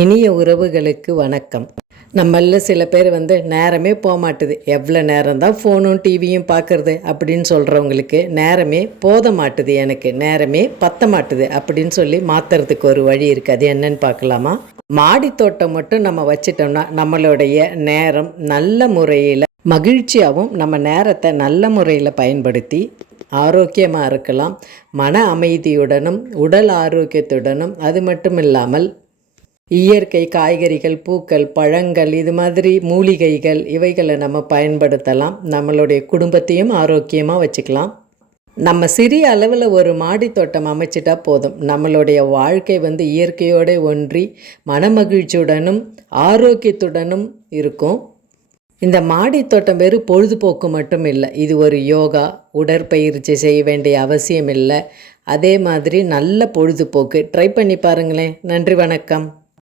இனிய உறவுகளுக்கு வணக்கம். நம்மள சில பேர் நேரமே போக மாட்டுது, எவ்வளோ நேரம் தான் ஃபோனும் டிவியும் பார்க்குறது அப்படின்னு சொல்கிறவங்களுக்கு நேரமே போத மாட்டுது, எனக்கு நேரமே பத்த மாட்டுது அப்படின்னு சொல்லி மாற்றுறதுக்கு ஒரு வழி இருக்குது. அது என்னன்னு பார்க்கலாமா? மாடி தோட்டம் மட்டும் நம்ம வச்சிட்டோம்னா நம்மளுடைய நேரம் நல்ல முறையில் மகிழ்ச்சியாகவும் நம்ம நேரத்தை நல்ல முறையில் பயன்படுத்தி ஆரோக்கியமாக இருக்கலாம். மன அமைதியுடனும் உடல் ஆரோக்கியத்துடனும், அது மட்டும் இல்லாமல் இயற்கை காய்கறிகள், பூக்கள், பழங்கள், இது மாதிரி மூலிகைகள் இவைகளை நம்ம பயன்படுத்தலாம். நம்மளுடைய குடும்பத்தையும் ஆரோக்கியமாக வச்சுக்கலாம். நம்ம சிறிய அளவில் ஒரு மாடி தோட்டம் அமைச்சிட்டா போதும், நம்மளுடைய வாழ்க்கை இயற்கையோடு ஒன்றி மனமகிழ்ச்சியுடனும் ஆரோக்கியத்துடனும் இருக்கும். இந்த மாடி தோட்டம் வெறும் பொழுதுபோக்கு மட்டும் இல்லை, இது ஒரு யோகா, உடற்பயிற்சி செய்ய வேண்டிய அவசியம் இல்லை. அதே மாதிரி நல்ல பொழுதுபோக்கு. ட்ரை பண்ணி பாருங்களேன். நன்றி, வணக்கம்.